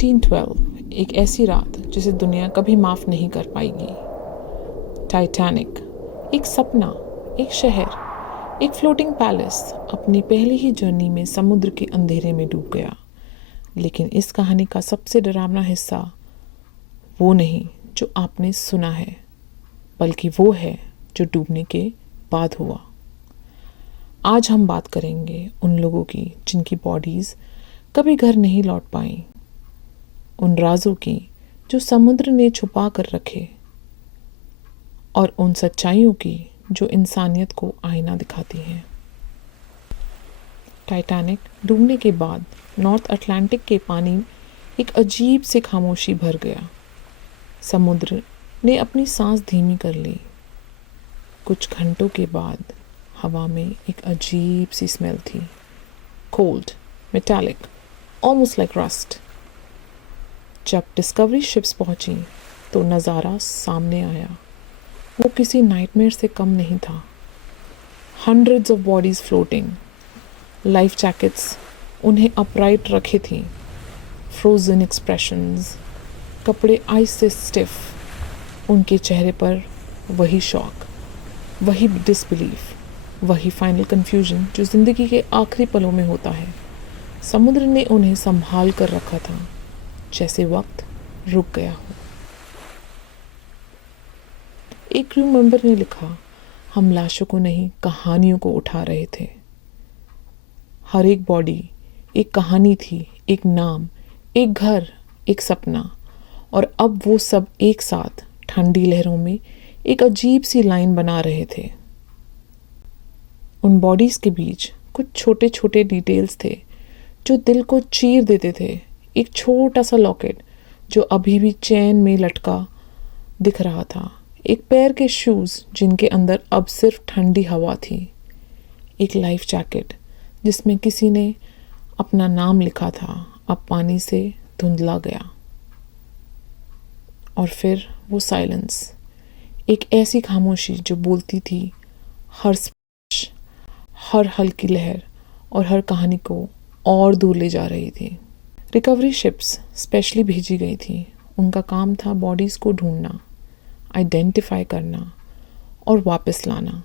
1912 एक ऐसी रात जिसे दुनिया कभी माफ़ नहीं कर पाएगी। टाइटैनिक, एक सपना, एक शहर, एक फ्लोटिंग पैलेस अपनी पहली ही जर्नी में समुद्र के अंधेरे में डूब गया। लेकिन इस कहानी का सबसे डरावना हिस्सा वो नहीं जो आपने सुना है, बल्कि वो है जो डूबने के बाद हुआ। आज हम बात करेंगे उन लोगों की जिनकी बॉडीज़ कभी घर नहीं लौट पाई, उन राजों की जो समुद्र ने छुपा कर रखे, और उन सच्चाइयों की जो इंसानियत को आईना दिखाती हैं। टाइटैनिक डूबने के बाद नॉर्थ अटलांटिक के पानी एक अजीब से खामोशी भर गया। समुद्र ने अपनी सांस धीमी कर ली। कुछ घंटों के बाद हवा में एक अजीब सी स्मेल थी, cold, metallic, almost like rust. जब डिस्कवरी शिप्स पहुंची तो नज़ारा सामने आया। वो किसी नाइटमेयर से कम नहीं था। Hundreds of bodies floating, life jackets उन्हें अपराइट रखे थी, फ्रोजन एक्सप्रेशंस, कपड़े आइस से स्टिफ। उनके चेहरे पर वही शॉक, वही डिसबिलीफ, वही फाइनल कन्फ्यूजन जो ज़िंदगी के आखिरी पलों में होता है। समुद्र ने उन्हें संभाल कर रखा था, जैसे वक्त रुक गया हो। एक क्रू मेंबर ने लिखा, हम लाशों को नहीं, कहानियों को उठा रहे थे। हर एक बॉडी एक कहानी थी, एक नाम, एक घर, एक सपना। और अब वो सब एक साथ ठंडी लहरों में एक अजीब सी लाइन बना रहे थे। उन बॉडीज के बीच कुछ छोटे छोटे डिटेल्स थे जो दिल को चीर देते थे। एक छोटा सा लॉकेट जो अभी भी चैन में लटका दिख रहा था, एक पैर के शूज़ जिनके अंदर अब सिर्फ ठंडी हवा थी, एक लाइफ जैकेट जिसमें किसी ने अपना नाम लिखा था, अब पानी से धुंधला गया। और फिर वो साइलेंस, एक ऐसी खामोशी जो बोलती थी हर स्पर्श, हर हल्की लहर और हर कहानी को और दूर ले जा रही थी। रिकवरी शिप्स स्पेशली भेजी गई थी। उनका काम था बॉडीज़ को ढूंढना, आइडेंटिफाई करना और वापस लाना।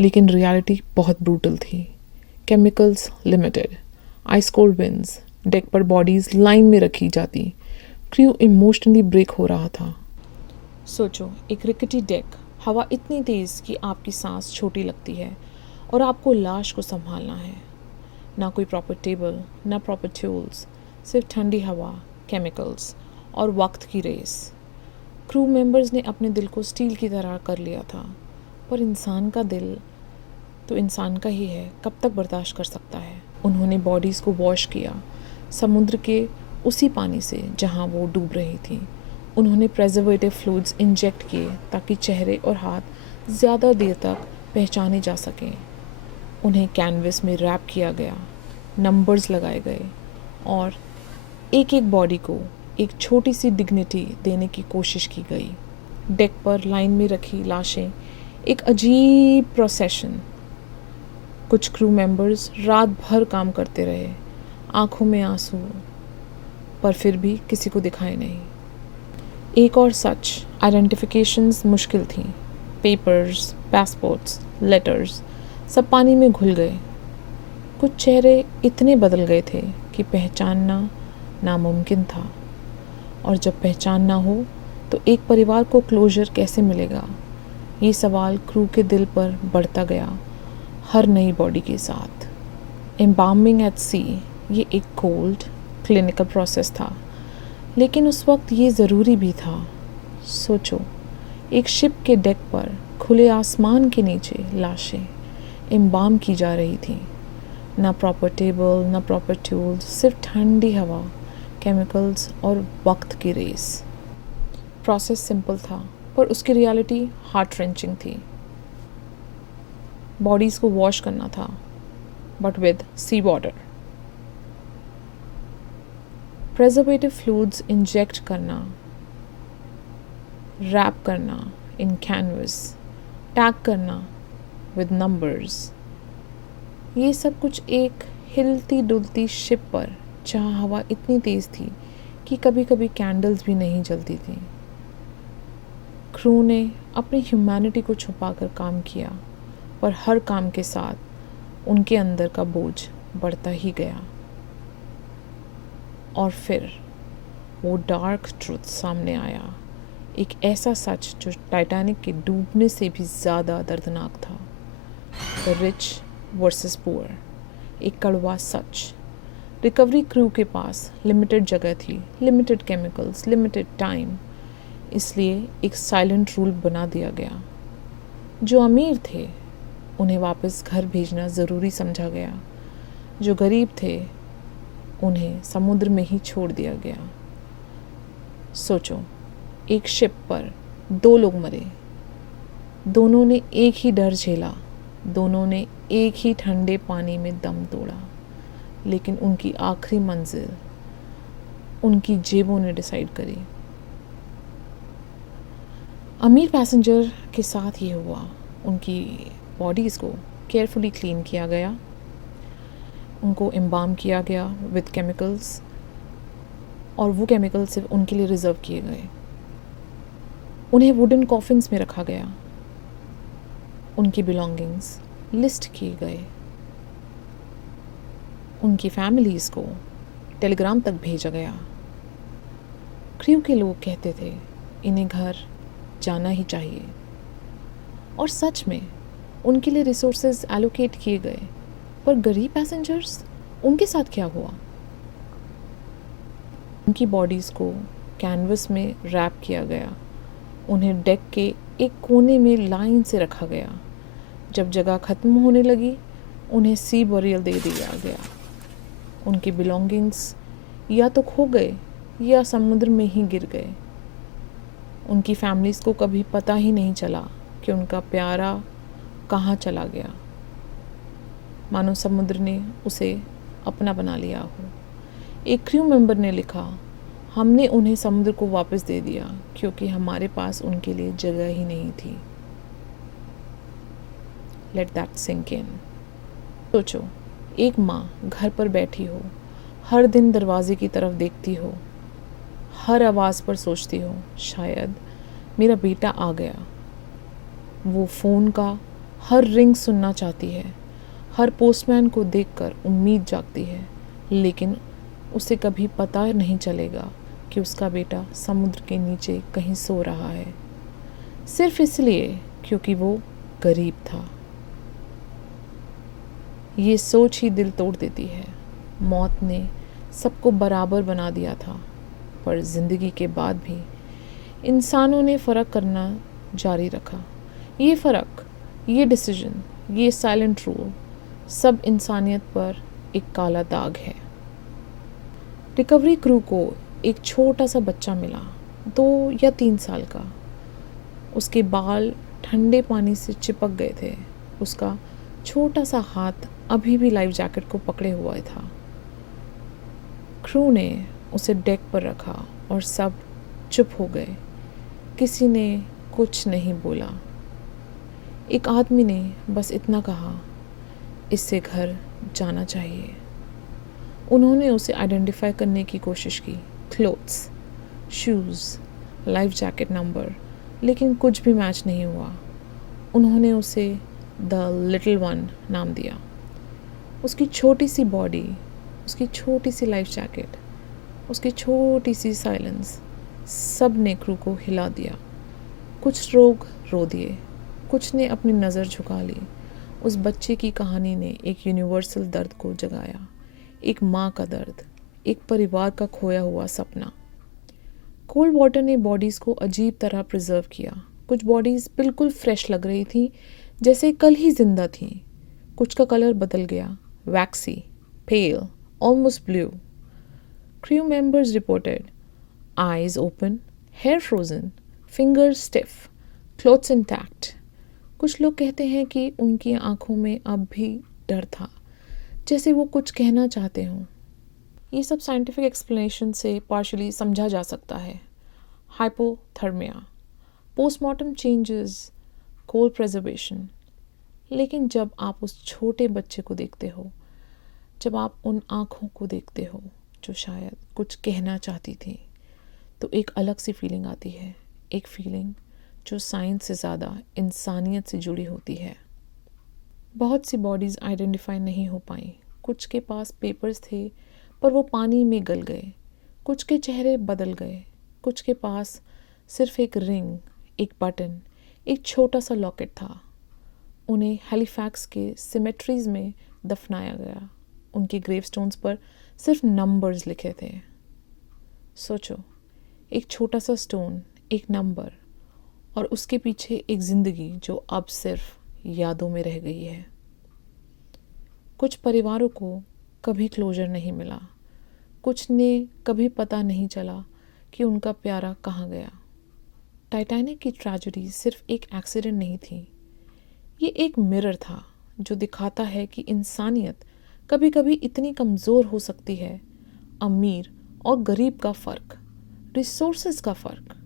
लेकिन रियलिटी बहुत ब्रूटल थी। Chemicals limited, ice cold winds, deck पर बॉडीज़ लाइन में रखी जाती। क्रू इमोशनली ब्रेक हो रहा था। सोचो, एक रिकटी डेक, हवा इतनी तेज़ कि आपकी सांस छोटी लगती है और आपको लाश को संभालना है। ना कोई प्रॉपर टेबल, ना प्रॉपर टूल्स, सिर्फ ठंडी हवा, केमिकल्स और वक्त की रेस। क्रू मेंबर्स ने अपने दिल को स्टील की तरह कर लिया था, पर इंसान का दिल तो इंसान का ही है, कब तक बर्दाश्त कर सकता है। उन्होंने बॉडीज़ को वॉश किया, समुद्र के उसी पानी से जहां वो डूब रही थी। उन्होंने प्रेजर्वेटिव फ्लूइड्स इंजेक्ट किए ताकि चेहरे और हाथ ज़्यादा देर तक पहचाने जा सकें। उन्हें कैनवस में रैप किया गया, नंबर्स लगाए गए और एक एक बॉडी को एक छोटी सी डिग्निटी देने की कोशिश की गई। डेक पर लाइन में रखी लाशें एक अजीब प्रोसेशन। कुछ क्रू मेंबर्स रात भर काम करते रहे, आंखों में आंसू, पर फिर भी किसी को दिखाए नहीं। एक और सच, आइडेंटिफिकेशंस मुश्किल थी। पेपर्स, पासपोर्ट्स, लेटर्स सब पानी में घुल गए। कुछ चेहरे इतने बदल गए थे कि पहचानना नामुमकिन था। और जब पहचान ना हो तो एक परिवार को क्लोजर कैसे मिलेगा? ये सवाल क्रू के दिल पर बढ़ता गया हर नई बॉडी के साथ। एम्बार्मिंग एट सी ये एक कोल्ड क्लिनिकल प्रोसेस था, लेकिन उस वक्त ये ज़रूरी भी था। सोचो, एक शिप के डेक पर खुले आसमान के नीचे लाशें एम्बार्म की जा रही थी। ना प्रॉपर टेबल, ना प्रॉपर टूल्स, सिर्फ ठंडी हवा, केमिकल्स और वक्त की रेस। प्रोसेस सिंपल था, पर उसकी रियलिटी हार्ट रेंचिंग थी। बॉडीज़ को वॉश करना था, but with sea water. Preservative fluids inject करना, रैप करना इन कैनवस, टैग करना विद नंबर्स। ये सब कुछ एक हिलती डुलती शिप पर, जहाँ हवा इतनी तेज़ थी कि कभी कभी कैंडल्स भी नहीं जलती थी। क्रू ने अपनी ह्यूमैनिटी को छुपाकर काम किया, पर हर काम के साथ उनके अंदर का बोझ बढ़ता ही गया। और फिर वो डार्क ट्रुथ सामने आया, एक ऐसा सच जो टाइटैनिक के डूबने से भी ज़्यादा दर्दनाक था। द रिच वर्सेस पुअर, एक कड़वा सच। रिकवरी क्रू के पास लिमिटेड जगह थी, लिमिटेड केमिकल्स, लिमिटेड टाइम। इसलिए एक साइलेंट रूल बना दिया गया। जो अमीर थे उन्हें वापस घर भेजना ज़रूरी समझा गया, जो गरीब थे उन्हें समुद्र में ही छोड़ दिया गया। सोचो, एक शिप पर 2 लोग मरे, दोनों ने एक ही डर झेला, दोनों ने एक ही ठंडे पानी में दम तोड़ा, लेकिन उनकी आखिरी मंजिल उनकी जेबों ने डिसाइड करी। अमीर पैसेंजर के साथ ये हुआ। उनकी बॉडीज़ को केयरफुली क्लीन किया गया, उनको एम्बाम किया गया विद केमिकल्स, और वो केमिकल्स सिर्फ उनके लिए रिज़र्व किए गए। उन्हें वुडन कॉफिन्स में रखा गया, उनकी बिलोंगिंग्स लिस्ट किए गए, उनकी फैमिलीज़ को टेलीग्राम तक भेजा गया। क्रू के लोग कहते थे इन्हें घर जाना ही चाहिए, और सच में उनके लिए रिसोर्सेज एलोकेट किए गए। पर गरीब पैसेंजर्स, उनके साथ क्या हुआ? उनकी बॉडीज़ को कैनवस में रैप किया गया, उन्हें डेक के एक कोने में लाइन से रखा गया। जब जगह ख़त्म होने लगी उन्हें सी बरियल दे दिया गया। उनके बिलोंगिंग्स या तो खो गए या समुद्र में ही गिर गए। उनकी फैमिलीज़ को कभी पता ही नहीं चला कि उनका प्यारा कहाँ चला गया, मानो समुद्र ने उसे अपना बना लिया हो। एक क्रू मेंबर ने लिखा, हमने उन्हें समुद्र को वापस दे दिया क्योंकि हमारे पास उनके लिए जगह ही नहीं थी। Let that sink in. सोचो, एक माँ घर पर बैठी हो, हर दिन दरवाजे की तरफ देखती हो, हर आवाज़ पर सोचती हो शायद मेरा बेटा आ गया। वो फ़ोन का हर रिंग सुनना चाहती है, हर पोस्टमैन को देखकर उम्मीद जागती है, लेकिन उसे कभी पता नहीं चलेगा कि उसका बेटा समुद्र के नीचे कहीं सो रहा है, सिर्फ इसलिए क्योंकि वो गरीब था। ये सोच ही दिल तोड़ देती है। मौत ने सबको बराबर बना दिया था, पर ज़िंदगी के बाद भी इंसानों ने फ़र्क करना जारी रखा। ये फ़र्क, ये डिसीजन, ये साइलेंट रूल, सब इंसानियत पर एक काला दाग है। रिकवरी क्रू को एक छोटा सा बच्चा मिला, 2 या 3 साल का। उसके बाल ठंडे पानी से चिपक गए थे, उसका छोटा सा हाथ अभी भी लाइफ जैकेट को पकड़े हुआ था। क्रू ने उसे डेक पर रखा और सब चुप हो गए, किसी ने कुछ नहीं बोला। एक आदमी ने बस इतना कहा, इससे घर जाना चाहिए। उन्होंने उसे आइडेंटिफाई करने की कोशिश की, clothes, shoes, life jacket number, लेकिन कुछ भी मैच नहीं हुआ। उन्होंने उसे द लिटिल वन नाम दिया। उसकी छोटी सी बॉडी, उसकी छोटी सी लाइफ जैकेट, उसकी छोटी सी साइलेंस, सब ने क्रू को हिला दिया। कुछ लोग रो दिए, कुछ ने अपनी नज़र झुका ली। उस बच्चे की कहानी ने एक यूनिवर्सल दर्द को जगाया, एक माँ का दर्द, एक परिवार का खोया हुआ सपना। कोल्ड वाटर ने बॉडीज़ को अजीब तरह प्रिजर्व किया। कुछ बॉडीज़ बिल्कुल फ्रेश लग रही थी, जैसे कल ही जिंदा थी। कुछ का कलर बदल गया, waxy, pale, almost blue. Crew members reported eyes open, hair frozen, fingers stiff, clothes intact. कुछ लोग कहते हैं कि उनकी आंखों में अब भी डर था, जैसे वो कुछ कहना चाहते हों। ये सब साइंटिफिक एक्सप्लेनेशन से पार्शली समझा जा सकता है। Hypothermia, postmortem changes, cold preservation. लेकिन जब आप उस छोटे बच्चे को देखते हो, जब आप उन आँखों को देखते हो, जो शायद कुछ कहना चाहती थी, तो एक अलग सी फीलिंग आती है, एक फीलिंग जो साइंस से ज़्यादा इंसानियत से जुड़ी होती है। बहुत सी बॉडीज़ आइडेंटिफाई नहीं हो पाई। कुछ के पास पेपर्स थे पर वो पानी में गल गए, कुछ के चेहरे बदल गए, कुछ के पास सिर्फ एक रिंग, एक बटन, एक छोटा सा लॉकेट था। उन्हें हैलिफैक्स के सिमेट्रीज में दफनाया गया। उनके ग्रेवस्टोन्स पर सिर्फ नंबर्स लिखे थे। सोचो, एक छोटा सा स्टोन, एक नंबर, और उसके पीछे एक ज़िंदगी जो अब सिर्फ यादों में रह गई है। कुछ परिवारों को कभी क्लोजर नहीं मिला, कुछ ने कभी पता नहीं चला कि उनका प्यारा कहाँ गया। टाइटैनिक की ट्रेजेडी सिर्फ एक एक्सीडेंट नहीं थी, ये एक मिरर था जो दिखाता है कि इंसानियत कभी कभी इतनी कमज़ोर हो सकती है। अमीर और गरीब का फ़र्क, रिसोर्सेज का फ़र्क,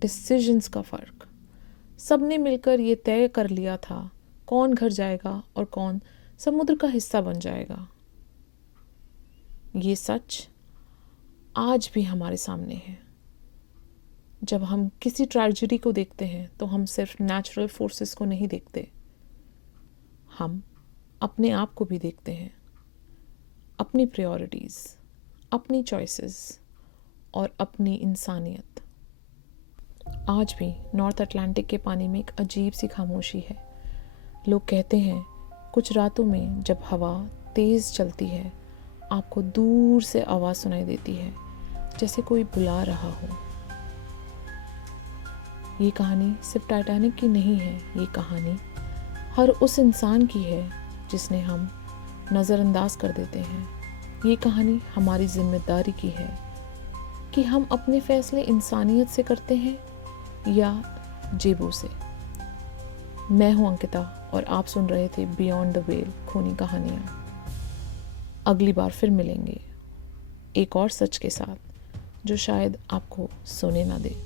डिसीजंस का फ़र्क, सब ने मिलकर ये तय कर लिया था कौन घर जाएगा और कौन समुद्र का हिस्सा बन जाएगा। ये सच आज भी हमारे सामने है। जब हम किसी ट्रेजेडी को देखते हैं तो हम सिर्फ नेचुरल फोर्सेस को नहीं देखते, हम अपने आप को भी देखते हैं, अपनी प्रायोरिटीज़, अपनी चॉइसेस और अपनी इंसानियत। आज भी नॉर्थ अटलांटिक के पानी में एक अजीब सी खामोशी है। लोग कहते हैं कुछ रातों में जब हवा तेज़ चलती है, आपको दूर से आवाज़ सुनाई देती है, जैसे कोई बुला रहा हो। ये कहानी सिर्फ टाइटैनिक की नहीं है, ये कहानी हर उस इंसान की है जिसने हम नज़रअंदाज कर देते हैं। ये कहानी हमारी जिम्मेदारी की है कि हम अपने फैसले इंसानियत से करते हैं या जेबों से। मैं हूं अंकिता और आप सुन रहे थे बियॉन्ड द वेल खूनी कहानियाँ। अगली बार फिर मिलेंगे एक और सच के साथ जो शायद आपको सोने ना दे।